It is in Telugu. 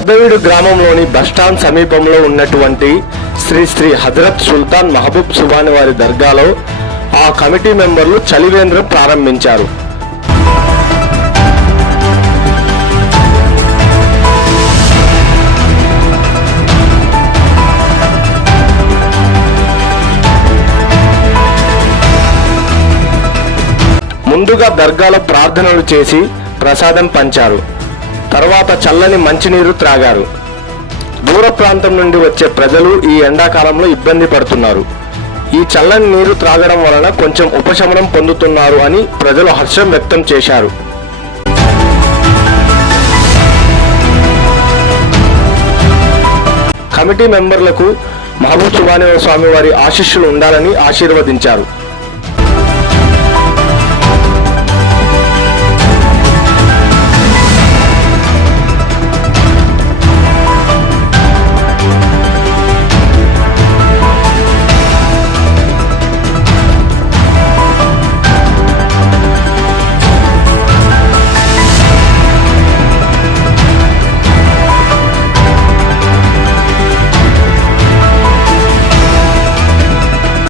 పెద్దవీడు గ్రామంలోని బస్టాండ్ సమీపంలో ఉన్నటువంటి శ్రీ శ్రీ హజరత్ సుల్తాన్ మహబూబ్ సుబాని వారి దర్గాలో ఆ కమిటీ మెంబర్లు చలివేంద్రం ప్రారంభించారు. ముందుగా దర్గాలో ప్రార్థనలు చేసి ప్రసాదం పంచారు. తర్వాత చల్లని మంచినీరు త్రాగారు. దూర ప్రాంతం నుండి వచ్చే ప్రజలు ఈ ఎండాకాలంలో ఇబ్బంది పడుతున్నారు. ఈ చల్లని నీరు త్రాగడం వలన కొంచెం ఉపశమనం పొందుతున్నారు అని ప్రజలు హర్షం వ్యక్తం చేశారు. కమిటీ మెంబర్లకు మహబూబ్ సుబానేవ స్వామి వారి ఆశీస్సులు ఉండాలని ఆశీర్వదించారు.